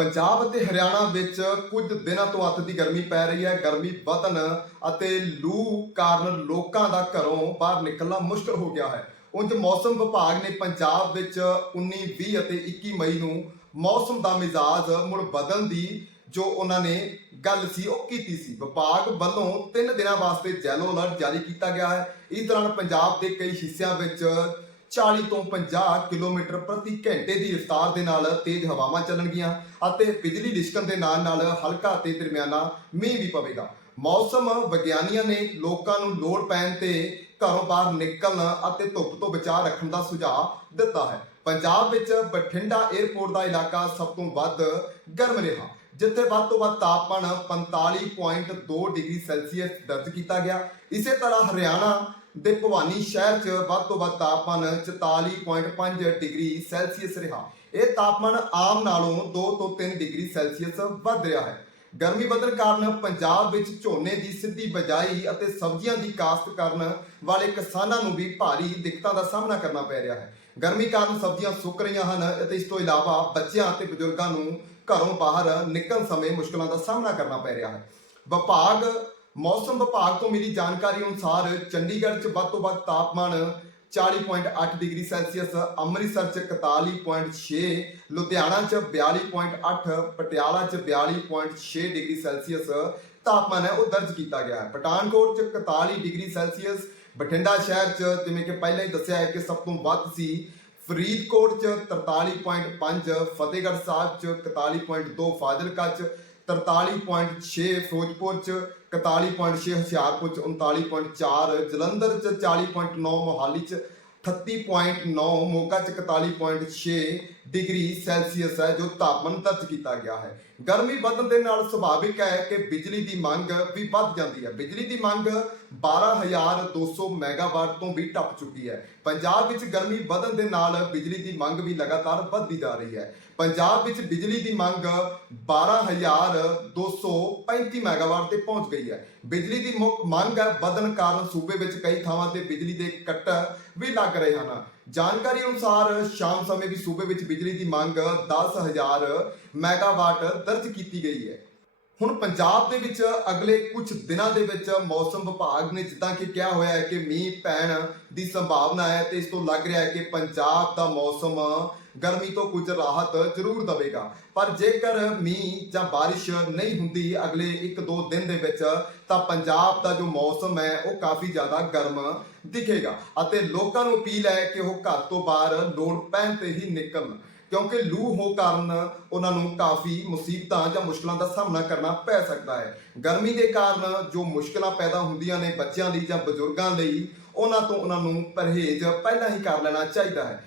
ਪੰਜਾਬ ਅਤੇ ਹਰਿਆਣਾ ਵਿੱਚ ਕੁਝ ਦਿਨਾਂ ਤੋਂ ਅੱਤ ਦੀ ਗਰਮੀ ਪੈ ਰਹੀ ਹੈ। ਗਰਮੀ ਵਧਣ ਅਤੇ ਲੂ ਕਾਰਨ ਲੋਕਾਂ ਦਾ ਘਰੋਂ ਬਾਹਰ ਨਿਕਲਣਾ ਮੁਸ਼ਕਲ ਹੋ ਗਿਆ ਹੈ। ਉਂਝ ਮੌਸਮ ਵਿਭਾਗ ਨੇ ਪੰਜਾਬ ਵਿੱਚ 19 20 ਅਤੇ 21 ਮਈ ਨੂੰ ਮੌਸਮ ਦਾ ਮਿਜ਼ਾਜ ਮੁੜ ਬਦਲਣ ਦੀ ਜੋ ਉਹਨਾਂ ਨੇ ਗੱਲ ਸੀ, ਉਹ ਕੀਤੀ ਸੀ। ਵਿਭਾਗ ਵੱਲੋਂ 3 ਦਿਨਾਂ ਵਾਸਤੇ ਜੈਲੋ ਅਲਰਟ ਜਾਰੀ ਕੀਤਾ ਗਿਆ ਹੈ। ਇਸ ਦੌਰਾਨ ਪੰਜਾਬ ਦੇ ਕਈ ਹਿੱਸਿਆਂ ਵਿੱਚ 40 ਤੋਂ 50 ਕਿਲੋਮੀਟਰ ਪ੍ਰਤੀ ਘੰਟੇ ਦੀ ਰਫ਼ਤਾਰ ਦੇ ਨਾਲ ਤੇਜ਼ ਹਵਾਵਾਂ ਚੱਲਣਗੀਆਂ ਅਤੇ ਬਿਜਲੀ ਲਿਸ਼ਕਣ ਦੇ ਨਾਲ ਨਾਲ ਹਲਕਾ ਤੇ ਦਰਮਿਆਨਾ ਮੀਂਹ ਵੀ ਪਵੇਗਾ। ਮੌਸਮ ਵਿਗਿਆਨੀਆਂ ਨੇ ਲੋਕਾਂ ਨੂੰ ਲੋੜ ਪੈਣ ਤੇ ਘਰੋਂ ਬਾਹਰ ਨਿਕਲਣ ਅਤੇ ਧੁੱਪ ਤੋਂ ਬਚਾਅ ਰੱਖਣ ਦਾ ਸੁਝਾਅ ਦਿੱਤਾ ਹੈ। ਪੰਜਾਬ ਵਿੱਚ ਬਠਿੰਡਾ 에ਅਰਪੋਰਟ ਦਾ ਇਲਾਕਾ ਸਭ ਤੋਂ ਵੱਧ ਗਰਮ ਰਿਹਾ, ਜਿੱਥੇ ਵੱਧ ਤੋਂ ਵੱਧ ਤਾਪਮਾਨ 45.2 ਡਿਗਰੀ ਸੈਲਸੀਅਸ ਦਰਜ ਕੀਤਾ ਗਿਆ। ਇਸੇ ਤਰ੍ਹਾਂ ਹਰਿਆਣਾ ਦੇ ਭਵਾਨੀ ਸ਼ਹਿਰ 'ਚ ਵੱਧ ਤੋਂ ਵੱਧ ਤਾਪਮਾਨ 44.5 ਡਿਗਰੀ ਸੈਲਸੀਅਸ ਰਿਹਾ। ਇਹ ਤਾਪਮਾਨ ਆਮ ਨਾਲੋਂ 2 ਤੋਂ 3 ਡਿਗਰੀ ਸੈਲਸੀਅਸ ਵੱਧ ਰਿਹਾ ਹੈ। ਗਰਮੀ ਵਧਣ ਕਾਰਨ ਪੰਜਾਬ ਵਿੱਚ ਝੋਨੇ ਦੀ ਸਿੱਧੀ ਬਜਾਈ ਅਤੇ ਸਬਜ਼ੀਆਂ ਦੀ ਕਾਸ਼ਤ ਕਰਨ ਵਾਲੇ ਕਿਸਾਨਾਂ ਨੂੰ ਵੀ ਭਾਰੀ ਦਿੱਕਤਾਂ ਦਾ ਸਾਹਮਣਾ ਕਰਨਾ ਪੈ ਰਿਹਾ ਹੈ। ਗਰਮੀ ਕਾਰਨ ਸਬਜ਼ੀਆਂ ਸੁੱਕ ਰਹੀਆਂ ਹਨ ਅਤੇ ਇਸ ਤੋਂ ਇਲਾਵਾ ਬੱਚਿਆਂ ਅਤੇ ਬਜ਼ੁਰਗਾਂ ਨੂੰ ਘਰੋਂ ਬਾਹਰ ਨਿਕਲਣ ਸਮੇਂ ਮੁਸ਼ਕਲਾਂ ਦਾ ਸਾਹਮਣਾ ਕਰਨਾ ਪੈ ਰਿਹਾ ਹੈ। ਵਿਭਾਗ ਮੌਸਮ ਵਿਭਾਗ ਤੋਂ ਮਿਲੀ ਜਾਣਕਾਰੀ ਅਨੁਸਾਰ ਚੰਡੀਗੜ੍ਹ 'ਚ ਵੱਧ ਤੋਂ ਵੱਧ ਤਾਪਮਾਨ 40.8 ਡਿਗਰੀ ਸੈਲਸੀਅਸ, ਅੰਮ੍ਰਿਤਸਰ 'ਚ 41.6 ਲੁਧਿਆਣਾ 'ਚ 42.8 ਪਟਿਆਲਾ 'ਚ 42.6 ਡਿਗਰੀ ਸੈਲਸੀਅਸ ਤਾਪਮਾਨ ਹੈ, ਉਹ ਦਰਜ ਕੀਤਾ ਗਿਆ ਹੈ। ਪਠਾਨਕੋਟ 'ਚ 41 ਡਿਗਰੀ ਸੈਲਸੀਅਸ, ਬਠਿੰਡਾ ਸ਼ਹਿਰ 'ਚ ਜਿਵੇਂ ਕਿ ਪਹਿਲਾਂ ਹੀ ਦੱਸਿਆ ਹੈ ਕਿ ਸਭ ਤੋਂ ਵੱਧ ਸੀ, ਫਰੀਦਕੋਟ 'ਚ 43.5 ਫਤਿਹਗੜ੍ਹ ਸਾਹਿਬ 'ਚ 41.2 ਫਾਜ਼ਿਲਕਾ 'ਚ 43.6 ਫਿਰੋਜ਼ਪੁਰ 'ਚ 41.6 ਹੁਸ਼ਿਆਰਪੁਰ 'ਚ 39.4 ਜਲੰਧਰ 'ਚ 40.9 ਮੋਹਾਲੀ 'ਚ 38.9 ਮੋਗਾ 'ਚ 41.6 ਡਿਗਰੀ ਸੈਲਸੀਅਸ ਹੈ, ਜੋ ਤਾਪਮਾਨ ਦਰਜ ਕੀਤਾ ਗਿਆ ਹੈ। ਗਰਮੀ ਵਧਣ ਦੇ ਨਾਲ ਸੁਭਾਵਿਕ ਹੈ ਕਿ ਬਿਜਲੀ ਦੀ ਮੰਗ ਵੀ ਵੱਧ ਜਾਂਦੀ ਹੈ। ਬਿਜਲੀ ਦੀ ਮੰਗ 12200 ਮੈਗਾਵਾਟ ਤੋਂ ਵੀ ਟੱਪ ਚੁੱਕੀ ਹੈ। ਪੰਜਾਬ ਵਿੱਚ ਗਰਮੀ ਵਧਣ ਦੇ ਨਾਲ ਬਿਜਲੀ ਦੀ ਮੰਗ ਵੀ ਲਗਾਤਾਰ ਵੱਧਦੀ ਜਾ ਰਹੀ ਹੈ। ਪੰਜਾਬ ਵਿੱਚ ਬਿਜਲੀ ਦੀ ਮੰਗ 12235 ਮੈਗਾਵਾਟ ਤੇ ਪਹੁੰਚ ਗਈ ਹੈ। ਬਿਜਲੀ ਦੀ ਮੁੱਖ ਮੰਗ ਹੈ, ਵਧਣ ਕਾਰਨ ਸੂਬੇ ਵਿੱਚ ਕਈ ਥਾਵਾਂ ਤੇ ਬਿਜਲੀ ਦੇ ਕੱਟ ਵੀ ਲੱਗ ਰਹੇ ਹਨ। ਜਾਣਕਾਰੀ ਅਨੁਸਾਰ ਸ਼ਾਮ ਸਮੇਂ ਵੀ ਸੂਬੇ ਵਿੱਚ ਬਿਜਲੀ ਦੀ ਮੰਗ 10000 ਮੈਗਾਵਾਟ ਦਰਜ ਕੀਤੀ ਗਈ ਹੈ। ਹੁਣ ਪੰਜਾਬ ਦੇ ਵਿੱਚ ਅਗਲੇ ਕੁਝ ਦਿਨਾਂ ਦੇ ਵਿੱਚ ਮੌਸਮ ਵਿਭਾਗ ਨੇ ਜਿੱਦਾਂ ਕਿ ਕਿਹਾ ਹੋਇਆ ਹੈ ਕਿ ਮੀਂਹ ਪੈਣ ਦੀ ਸੰਭਾਵਨਾ ਹੈ ਤੇ ਇਸ ਤੋਂ ਲੱਗ ਰਿਹਾ ਹੈ ਕਿ ਪੰਜਾਬ ਦਾ ਮੌਸਮ ਗਰਮੀ ਤੋਂ ਕੁਝ ਰਾਹਤ ਜ਼ਰੂਰ ਦਵੇਗਾ। ਪਰ ਜੇਕਰ ਮੀਂਹ ਜਾਂ ਬਾਰਿਸ਼ ਨਹੀਂ ਹੁੰਦੀ ਅਗਲੇ 1-2 ਦਿਨ ਦੇ ਵਿੱਚ, ਤਾਂ ਪੰਜਾਬ ਦਾ ਜੋ ਮੌਸਮ ਹੈ, ਉਹ ਕਾਫੀ ਜ਼ਿਆਦਾ ਗਰਮ ਦਿਖੇਗਾ। ਅਤੇ ਲੋਕਾਂ ਨੂੰ ਅਪੀਲ ਹੈ ਕਿ ਉਹ ਘਰ ਤੋਂ ਬਾਹਰ ਲੋੜ ਪੈਣ ਤੇ ਹੀ ਨਿਕਲਣ। ਕਿਉਂਕਿ ਲੂ ਹੋ ਕਾਰਨ ਉਹਨਾਂ ਨੂੰ ਕਾਫੀ ਮੁਸੀਬਤਾਂ ਜਾਂ ਮੁਸ਼ਕਲਾਂ ਦਾ ਸਾਹਮਣਾ ਕਰਨਾ ਪੈ ਸਕਦਾ ਹੈ। ਗਰਮੀ ਦੇ ਕਾਰਨ ਜੋ ਮੁਸ਼ਕਲਾਂ ਪੈਦਾ ਹੁੰਦੀਆਂ ਨੇ ਬੱਚਿਆਂ ਲਈ ਜਾਂ ਬਜ਼ੁਰਗਾਂ ਲਈ, ਉਹਨਾਂ ਤੋਂ ਉਹਨਾਂ ਨੂੰ ਪਰਹੇਜ਼ ਪਹਿਲਾਂ ਹੀ ਕਰ ਲੈਣਾ ਚਾਹੀਦਾ ਹੈ।